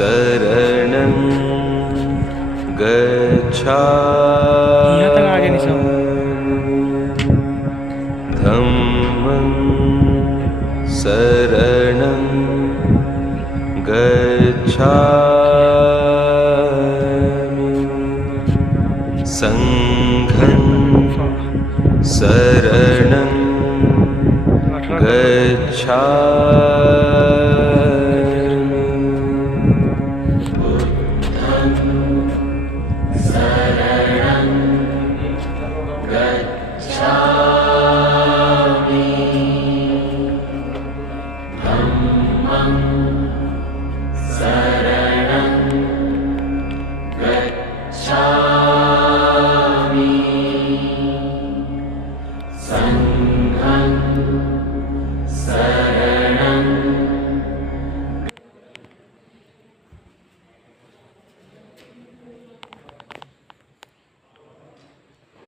शरणं यहाँ तक आगे नहीं सब। धम्मं शरणं गच्छामि संघं शरणं गच्छामि